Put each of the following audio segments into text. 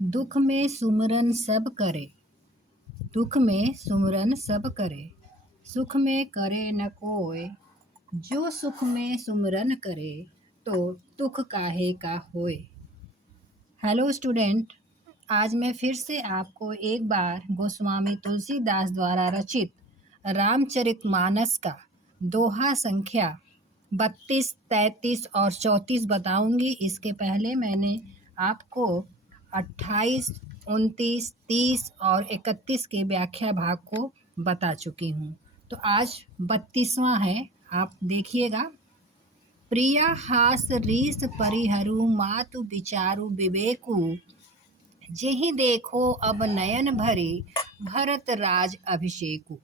दुख में सुमरन सब करे, दुख में सुमरन सब करे, सुख में करे न कोय, जो सुख में सुमरन करे, तो दुख काहे का होय। हेलो स्टूडेंट, आज मैं फिर से आपको एक बार गोस्वामी तुलसीदास द्वारा रचित रामचरितमानस का दोहा संख्या 32, 33 और 34 बताऊंगी। इसके पहले मैंने आपको 28, 29, 30 और 31 के व्याख्या भाग को बता चुकी हूँ। तो आज 32वां है, आप देखिएगा। प्रिया हास रीस परिहरु मातु विचारु विवेकु, जेहि देखो अब नयन भरे भरत राज अभिषेकु।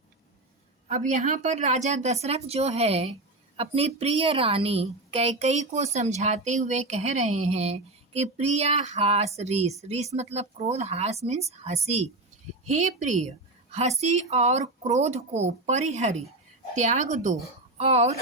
अब यहाँ पर राजा दशरथ जो है अपनी प्रिय रानी कैकई को समझाते हुए कह रहे हैं कि प्रिया हास रीस, रीस मतलब क्रोध, हास मीन्स हंसी। हे प्रिय, हंसी और क्रोध को परिहरी त्याग दो और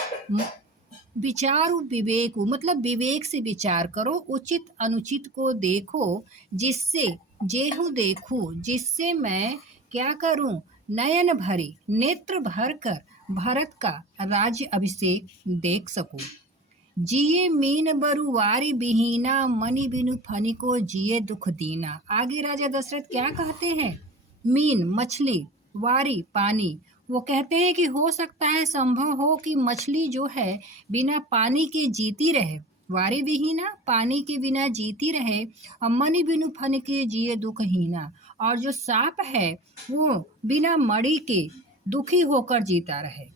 विचारु विवेकु मतलब विवेक से विचार करो, उचित अनुचित को देखो, जिससे जेहू देखूं, जिससे मैं क्या करूं, नयन भरी नेत्र भर कर भरत का राज्य अभिषेक देख सकूं। जिये मीन बरुवारी बिहीना, मनि बिनु फनि को जिये दुख दीना। आगे राजा दशरथ क्या कहते हैं? मीन मछली, वारी पानी। वो कहते हैं कि हो सकता है, संभव हो कि मछली जो है बिना पानी के जीती रहे, वारी विहीना पानी के बिना जीती रहे, और मनि बिनु फन के जिए दुख हीना। और जो सांप है वो बिना मणि के दुखी होकर जीता रहे।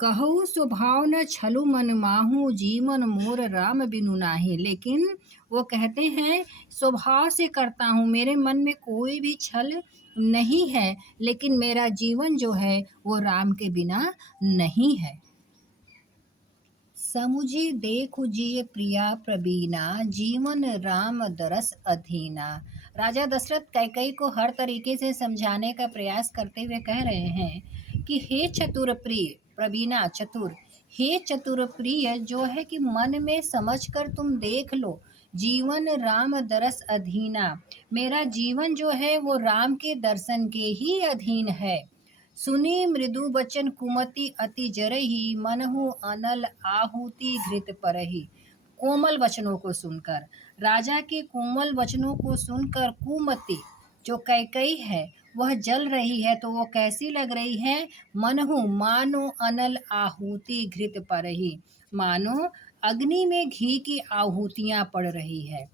कहूँ स्वभाव न छलु मन माहू, जीवन मोर राम बिनु नाही। लेकिन वो कहते हैं स्वभाव से करता हूँ, मेरे मन में कोई भी छल नहीं है, लेकिन मेरा जीवन जो है वो राम के बिना नहीं है। समुझी देखु जिय प्रिया प्रवीणा, जीवन राम दरस अधीना। राजा दशरथ कैकई को हर तरीके से समझाने का प्रयास करते हुए कह रहे हैं कि हे चतुर प्रिय, प्रवीणा चतुर, हे चतुर प्रिय जो है कि मन में समझकर तुम देख लो, जीवन राम दरस अधीना, मेरा जीवन जो है वो राम के दर्शन के ही अधीन है। सुनी मृदु बचन कुमति अति जरही, मनहु अनल आहुति घृत परही। कोमल वचनों को सुनकर, राजा के कोमल वचनों को सुनकर कुमति जो कैकई है वह जल रही है। तो वो कैसी लग रही है? मनहु मानो अनल आहुति घृत परही, मानो अग्नि में घी की आहुतियां पड़ रही है।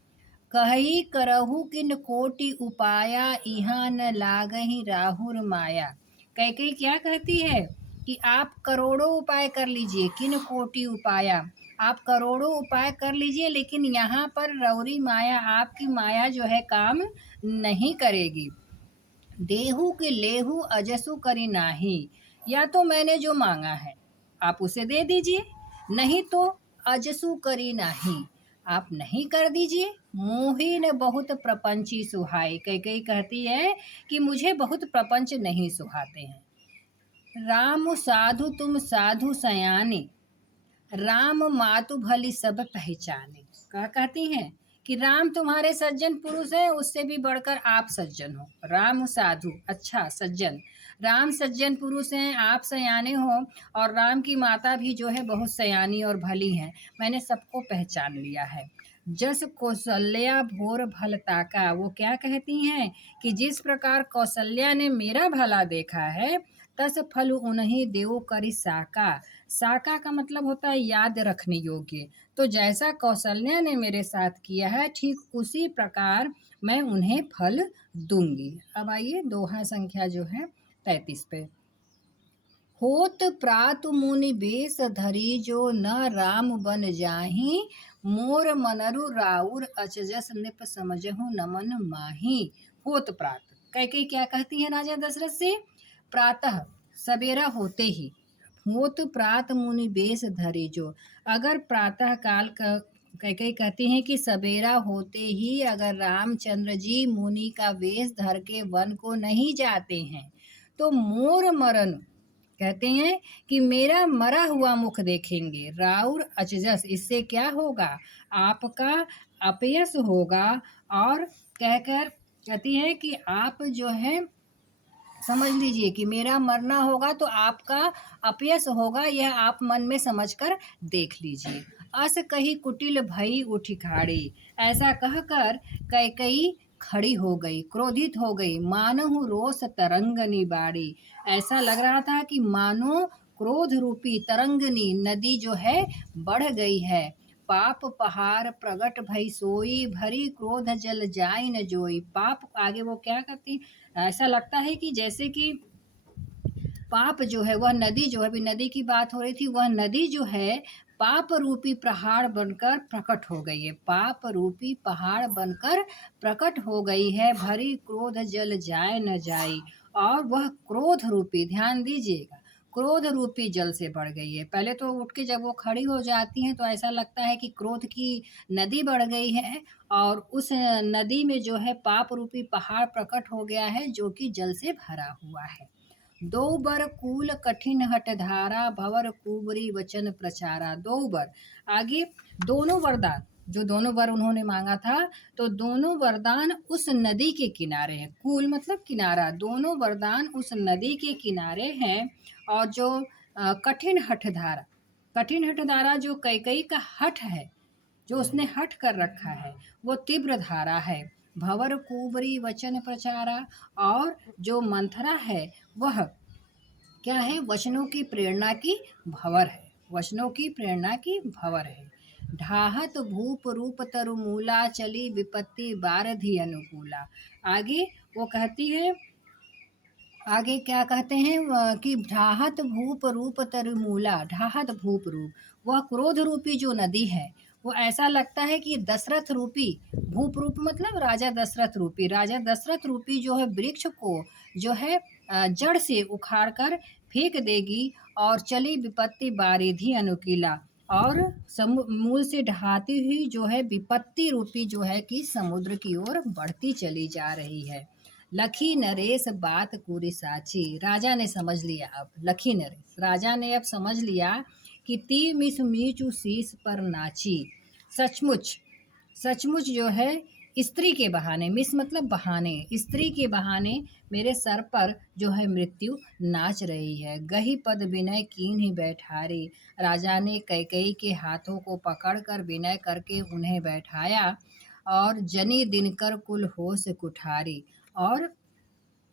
कही करहु किन कोटि उपाया, इहाँ न लागहि राहुर माया। कैकेयी क्या कहती है कि आप करोड़ों उपाय कर लीजिए, किन कोटि उपाया, आप करोड़ों उपाय कर लीजिए, लेकिन यहाँ पर रौरी माया, आपकी माया जो है काम नहीं करेगी। देहु के लेहु अजसु करी नाही, या तो मैंने जो मांगा है आप उसे दे दीजिए, नहीं तो अजसु करी नाही, आप नहीं कर दीजिए। मोही न बहुत प्रपंची सुहाई, कैकेयी कहती है कि मुझे बहुत प्रपंच नहीं सुहाते हैं। राम साधु तुम साधु सयाने, राम मातु भली सब पहचाने। क्या कहती हैं कि राम तुम्हारे सज्जन पुरुष है, उससे भी बढ़कर आप सज्जन हो। राम साधु, अच्छा सज्जन, राम सज्जन पुरुष हैं, आप सयाने हो, और राम की माता भी जो है बहुत सयानी और भली हैं, मैंने सबको पहचान लिया है। जस कौशल्या भोर भल ताका, वो क्या कहती हैं कि जिस प्रकार कौशल्या ने मेरा भला देखा है, तस फल उन्हीं देव करी साका। साका का मतलब होता है याद रखने योग्य। तो जैसा कौशल्या ने मेरे साथ किया है, ठीक उसी प्रकार मैं उन्हें फल दूंगी। अब आइए दोहा संख्या जो है 33 पे। होत प्रात मुनि बेस धरी, जो न राम बन जाही, मोर मनरु राउर अचजस निप समझहु नमन माही। होत प्रात, कैकेयी क्या कहती है राजा दशरथ से? प्रातः सवेरा होते ही, होत प्रात मुनि बेस धरी जो, अगर प्रातः काल का, कैकेयी कहती हैं कि सवेरा होते ही अगर रामचंद्र जी मुनि का वेश धर के वन को नहीं जाते हैं, तो मोर मरन, कहते हैं कि मेरा मरा हुआ मुख देखेंगे। राउर अचजस, इससे क्या होगा? आपका अपयश होगा। और कहकर कहती है कि आप जो है समझ लीजिए कि मेरा मरना होगा तो आपका अपयश होगा, यह आप मन में समझकर देख लीजिए। अस कही कुटिल भई उठी खाड़ी, ऐसा कहकर कैकई खड़ी हो गई, क्रोधित हो गई, मानहु रोष तरंगनी बाड़ी। ऐसा लग रहा था कि मानो क्रोध रूपी तरंगनी नदी जो है बढ़ गई है। पाप पहाड़ प्रगट भई सोई, भरी क्रोध जल जाई न जोई। पाप आगे वो क्या करती, ऐसा लगता है कि जैसे कि पाप जो है वह नदी जो है, अभी नदी की बात हो रही थी, वह नदी जो है पाप रूपी पहाड़ बनकर प्रकट हो गई है, पाप रूपी पहाड़ बनकर प्रकट हो गई है। भरी क्रोध जल जाए न जाई, और वह क्रोध रूपी, ध्यान दीजिएगा, क्रोध रूपी जल से बढ़ गई है। पहले तो उठ के जब वो खड़ी हो जाती हैं तो ऐसा लगता है कि क्रोध की नदी बढ़ गई है, और उस नदी में जो है पाप रूपी पहाड़ प्रकट हो गया है जो कि जल से भरा हुआ है। दो बर कूल कठिन हठ धारा, भवर कुबरी वचन प्रचारा। दो बर, आगे दोनों वरदान, जो दोनों वर उन्होंने मांगा था, तो दोनों वरदान उस नदी के किनारे हैं। कूल मतलब किनारा, दोनों वरदान उस नदी के किनारे हैं। और जो कठिन हठ धारा, कठिन हठ धारा जो कैकई का हठ है, जो उसने हट कर रखा है, वो तीव्र धारा है। भंवर कुबरी वचन प्रचारा, और जो मंथरा है वह क्या है, वचनों की प्रेरणा की भंवर है, वचनों की प्रेरणा की भंवर है। ढाहत भूप रूप तरुमूला, चली विपत्ति बारधि अनुकूला। आगे वो कहती है, आगे क्या कहते हैं कि ढाहत भूप रूप तरमूला, ढाहत भूप रूप, वह क्रोध रूपी जो नदी है, वो ऐसा लगता है कि दशरथ रूपी, भूप रूप मतलब राजा दशरथ रूपी, राजा दशरथ रूपी जो है वृक्ष को जो है जड़ से उखाड़ कर फेंक देगी, और चली विपत्ति बारिधि अनुकीला, और मूल से ढहाती हुई जो है विपत्ति रूपी जो है कि समुद्र की ओर बढ़ती चली जा रही है। लखी नरेश बात पूरी साची, राजा ने समझ लिया, अब लखी नरेश राजा ने अब समझ लिया कि ती मिस मीचू शीस पर नाची। सचमुच, सचमुच जो है स्त्री के बहाने, मिस मतलब बहाने, स्त्री के बहाने मेरे सर पर जो है मृत्यु नाच रही है। गही पद विनय कीन ही बैठारी, राजा ने कैकई के हाथों को पकड़कर विनय करके उन्हें बैठाया। और जनी दिनकर कुल होश कुठारी, और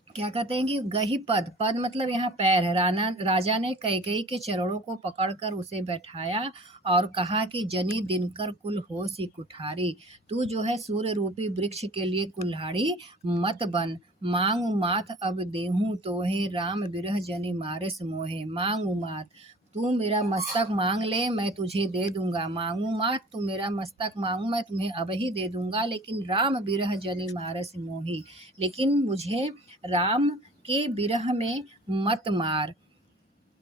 क्या कहते हैं कि गही पद, पद मतलब यहाँ पैर है, राजा ने कैकई के चरणों को पकड़कर उसे बैठाया, और कहा कि जनी दिनकर कुल होश कुठारी, तू जो है सूर्य रूपी वृक्ष के लिए कुल्हाड़ी मत बन। मांगू माथ अब देहूं तोहे, राम बिरह जनी मारिस मोहे। मांगू माथ, तू मेरा मस्तक मांग ले मैं तुझे दे दूंगा, मांगू मात, तू मेरा मस्तक मांगू मैं तुम्हें अब ही दे दूंगा, लेकिन राम बिरह जनी मारस मोही, लेकिन मुझे राम के बिरह में मत मार।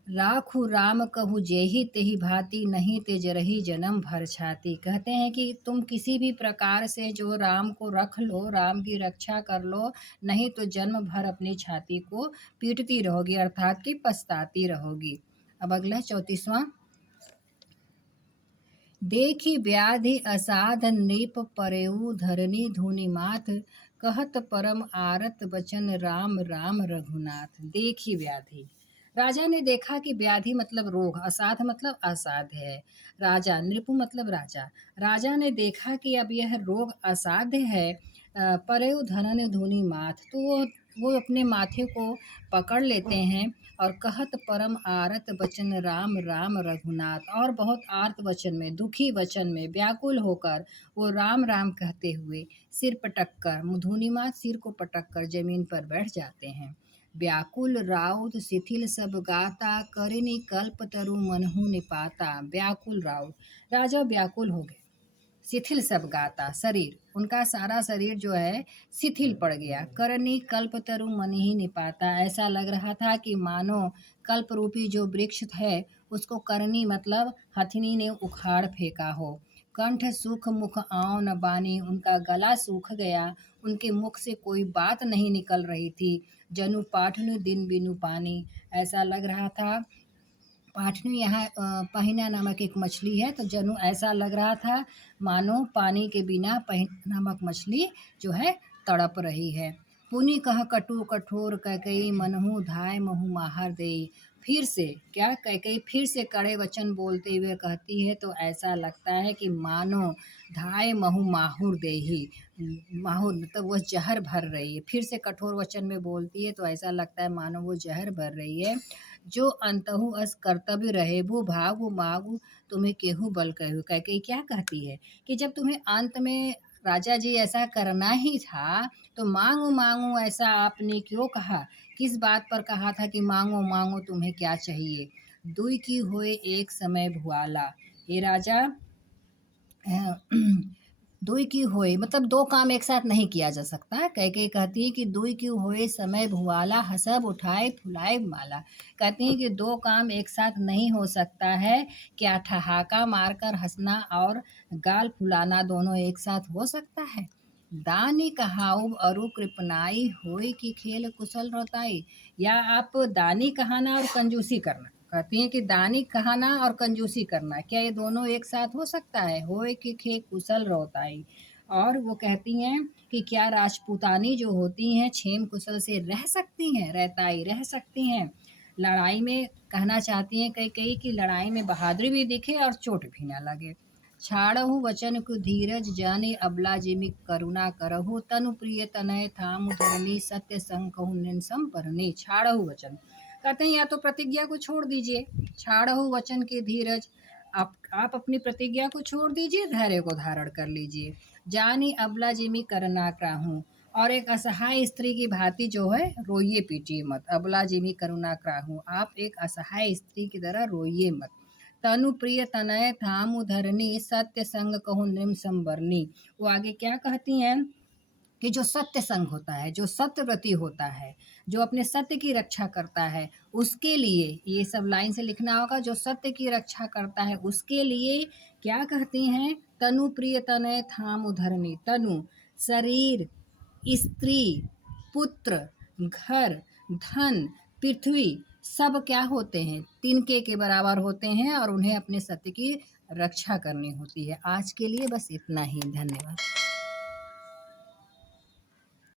राखू राम कहू जेहि तेहि भांति, नहीं ते जरही जन्म भर छाती। कहते हैं कि तुम किसी भी प्रकार से जो राम को रख लो, राम की रक्षा कर लो, नहीं तो जन्म भर अपनी छाती को पीटती रहोगी, अर्थात कि पछताती रहोगी। अब अगला 34वां। देखी व्याधि असाध नृप परेऊ, धरनी धुनि माथ, कहत परम आरत बचन राम राम रघुनाथ। देखी व्याधि, राजा ने देखा कि व्याधि मतलब रोग, असाध मतलब असाध्य है। राजा, नृपु मतलब राजा, राजा ने देखा कि अब यह रोग असाध्य है। परेऊ धनन धुनि माथ, तो वो अपने माथे को पकड़ लेते हैं, और कहत परम आरत वचन राम राम रघुनाथ, और बहुत आर्त वचन में, दुखी वचन में, व्याकुल होकर वो राम राम कहते हुए सिर पटक कर, धुनीमा सिर को पटक कर जमीन पर बैठ जाते हैं। व्याकुल राउत शिथिल सब गाता, करिनी कल्प तरु मनहु निपाता। व्याकुल राउत, राजा व्याकुल हो गए, शिथिल सब गाता, शरीर, उनका सारा शरीर जो है शिथिल पड़ गया। करनी कल्प तरु मन ही निपाता, ऐसा लग रहा था कि मानो कल्प रूपी जो वृक्ष है उसको करनी मतलब हथनी ने उखाड़ फेंका हो। कंठ सुख मुख आव न बानी, उनका गला सूख गया, उनके मुख से कोई बात नहीं निकल रही थी। जनु पाठनु दिन बिनु पानी, ऐसा लग रहा था, पाठनु यहाँ पहिना नामक एक मछली है, तो जनु ऐसा लग रहा था मानो पानी के बिना नामक मछली जो है तड़प रही है। पुनि कह कटु कठोर कैकई मनहु धाय महु माहर देई। फिर से क्या कैकई फिर से कड़े वचन बोलते हुए कहती है तो ऐसा लगता है कि मानो धाय महु माहुर देही। माहुर मतलब वह जहर भर रही है। फिर से कठोर वचन में बोलती है तो ऐसा लगता है मानो वो जहर भर रही है। जो अंतहु अस कर्तव्य रहेबू भागु मागु तुम्हें केहू बल कहू। कैकई क्या कहती है कि जब तुम्हें अंत में राजा जी ऐसा करना ही था तो मांगो मांगो ऐसा आपने क्यों कहा। किस बात पर कहा था कि मांगो मांगो तुम्हें क्या चाहिए। दुई की होए एक समय भुआला। हे राजा दुई की होए मतलब दो काम एक साथ नहीं किया जा सकता। कैकेयी कहती है कि दुई की होए समय भुआला हसब उठाए फुलाए माला। कहती हैं कि दो काम एक साथ नहीं हो सकता है। क्या ठहाका मारकर हंसना और गाल फुलाना दोनों एक साथ हो सकता है। दानी कहाऊ अरु कृपनाई होई की खेल कुशल रोताई। या आप दानी कहाना और कंजूसी करना। कहती हैं कि दानी कहाना और कंजूसी करना क्या ये दोनों एक साथ हो सकता है। होए कि खे कुशल रोताई। और वो कहती हैं कि क्या राजपूतानी जो होती हैं क्षेम कुशल से रह सकती हैं रहताई रह सकती हैं। लड़ाई में कहना चाहती हैं कई कई कि लड़ाई में बहादुरी भी दिखे और चोट भी ना लगे। छाड़हु वचन को धीरज जाने अबला जिमि करुणा करहु तनु प्रिय तनय थाम धरनी सत्य संग कहु निसम परनी। छाड़हु वचन कहते हैं या तो प्रतिज्ञा को छोड़ दीजिए। छाड़हु वचन के धीरज आप अपनी प्रतिज्ञा को छोड़ दीजिए धैर्य को धारण कर लीजिए। जानी अबला जिमि करना क्राहूं और एक असहाय स्त्री की भांति जो है रोइए पीटिए मत। अबला जिमि करुणा क्राहूं आप एक असहाय स्त्री की तरह रोइए मत। तनु प्रिय तनय थामु धरनी सत्य संग कहूँ निम संबरनी। वो आगे क्या कहती हैं कि जो सत्य संग होता है जो सत्यव्रती होता है जो अपने सत्य की रक्षा करता है उसके लिए ये सब लाइन से लिखना होगा। जो सत्य की रक्षा करता है उसके लिए क्या कहती हैं तनु प्रिय तनय थामु धरनी। तनु शरीर स्त्री पुत्र घर धन पृथ्वी सब क्या होते हैं तिनके के बराबर होते हैं और उन्हें अपने सत्य की रक्षा करनी होती है। आज के लिए बस इतना ही। धन्यवाद।